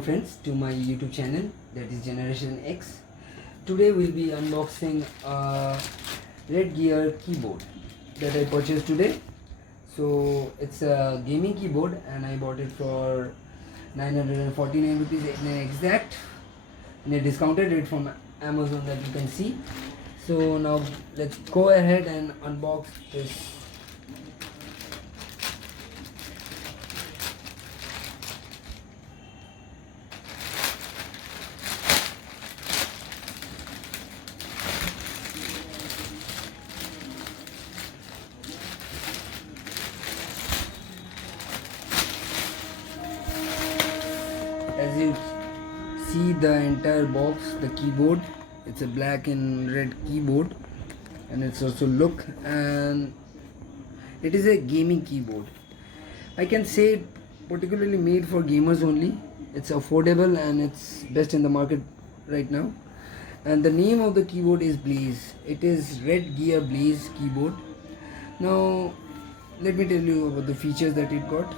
Welcome friends to my YouTube channel, that is Generation X. Today we'll be unboxing a Red Gear keyboard that I purchased today. So it's a gaming keyboard and I bought it for 949 rupees in an exact, in a discounted rate from Amazon that you can see. So now let's go ahead and unbox this. As you see the entire box, the keyboard, it's a black and red keyboard, and it's also look, and it is a gaming keyboard. I can say it particularly made for gamers only. It's affordable and it's best in the market right now. And the name of the keyboard is Blaze. It is Red Gear Blaze keyboard. Now let me tell you about the features that it got.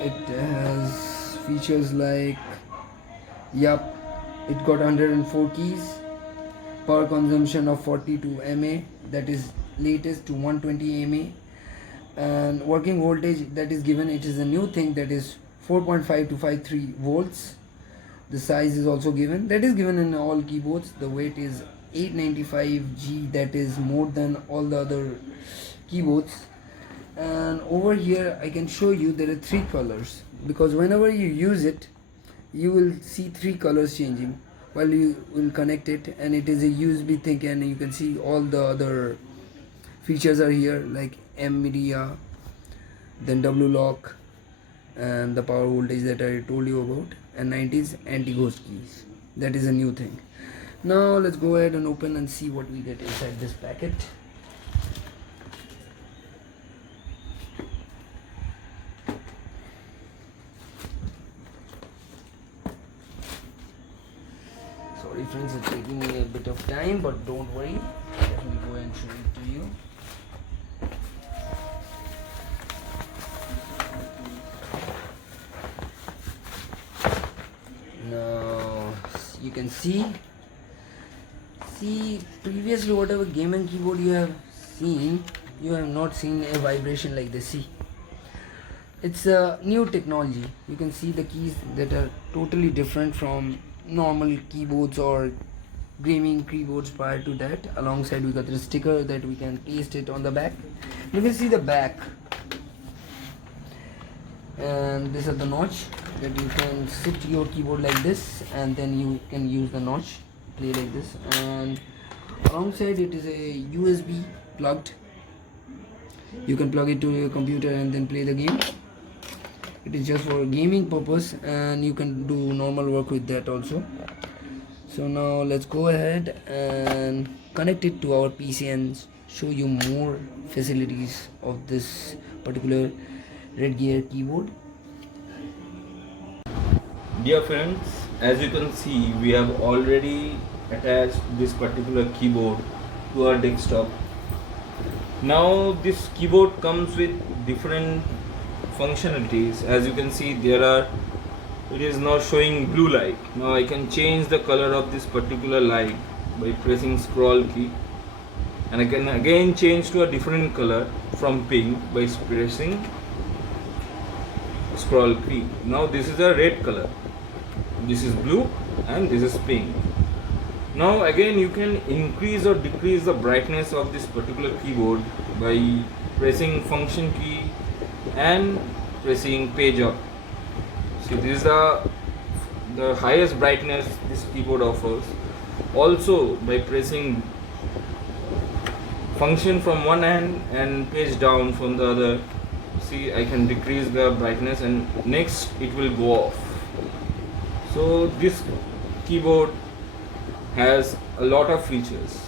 It has features like, it got 104 keys, power consumption of 42 mAh, that is latest to 120 mAh, and working voltage that is given, it is a new thing, that is 4.5 to 5.3 volts. The size is also given, that is given in all keyboards. The weight is 895G, that is more than all the other keyboards. And over here I can show you there are 3 colors, because whenever you use it you will see 3 colors changing while you will connect it, and it is a USB thing, and you can see all the other features are here, like M media, then W lock, and the power voltage that I told you about, and 90s anti-ghost keys. That is a new thing. Now let's go ahead and open and see what we get inside this packet. Sorry friends, it's taking me a bit of time, but don't worry, let me go and show it to you. Now you can see previously whatever gaming keyboard you have seen, you have not seen a vibration like this. See, it's a new technology. You can see the keys that are totally different from normal keyboards or gaming keyboards prior to that. Alongside we got the sticker that we can paste it on the back. You can see the back, and this is the notch that you can sit your keyboard like this, and then you can use the notch, play like this. And alongside it is a USB plugged. You can plug it to your computer and then play the game. It is just for gaming purpose, and you can do normal work with that also. So now let's go ahead and connect it to our PC and show you more facilities of this particular Red Gear keyboard. Dear friends, as you can see, we have already attached this particular keyboard to our desktop. Now this keyboard comes with different functionalities. As you can see, it is now showing blue light. Now I can change the color of this particular light by pressing scroll key, and I can again change to a different color from pink by pressing scroll key. Now this is a red color, this is blue, and this is pink. Now again you can increase or decrease the brightness of this particular keyboard by pressing function key and pressing page up. See, this is the highest brightness this keyboard offers. Also by pressing function from one hand and page down from the other, see, I can decrease the brightness, and next it will go off. So this keyboard has a lot of features.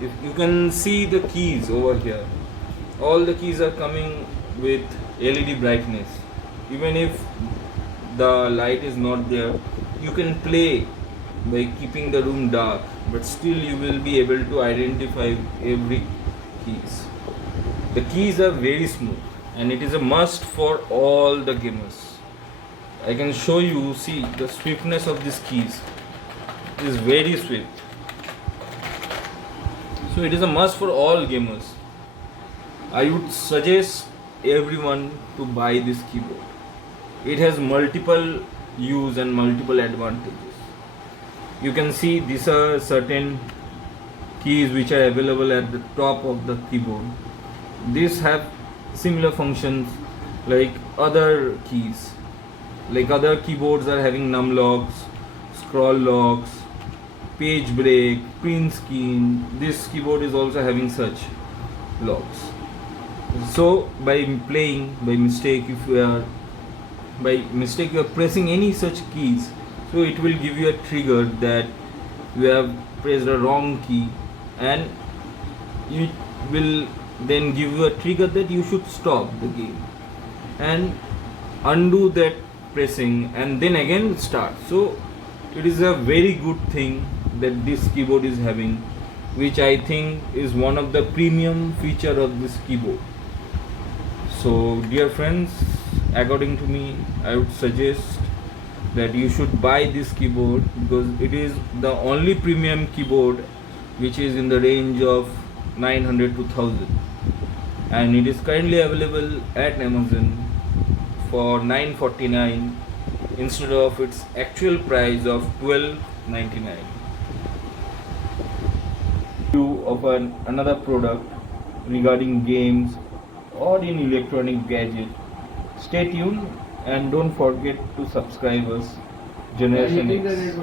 If you can see the keys over here, all the keys are coming with LED brightness. Even if the light is not there, you can play by keeping the room dark, but still you will be able to identify every keys. The keys are very smooth, and it is a must for all the gamers. I can show you. See the swiftness of these keys is very swift. So it is a must for all gamers. I would suggest everyone to buy this keyboard. It has multiple use and multiple advantages. You can see these are certain keys which are available at the top of the keyboard. These have similar functions like other keys. Like other keyboards are having num locks, scroll locks, page break, print scheme. This keyboard is also having such locks. So by playing by mistake, if you are pressing any such keys, so it will give you a trigger that you have pressed a wrong key, and it will then give you a trigger that you should stop the game and undo that pressing and then again start. So it is a very good thing that this keyboard is having, which I think is one of the premium feature of this keyboard. So dear friends, according to me, I would suggest that you should buy this keyboard because it is the only premium keyboard which is in the range of 900 to 1000, and it is currently available at Amazon for $949 instead of its actual price of $12.99. Of another product regarding games or in electronic gadget. Stay tuned and don't forget to subscribe us, Generation X.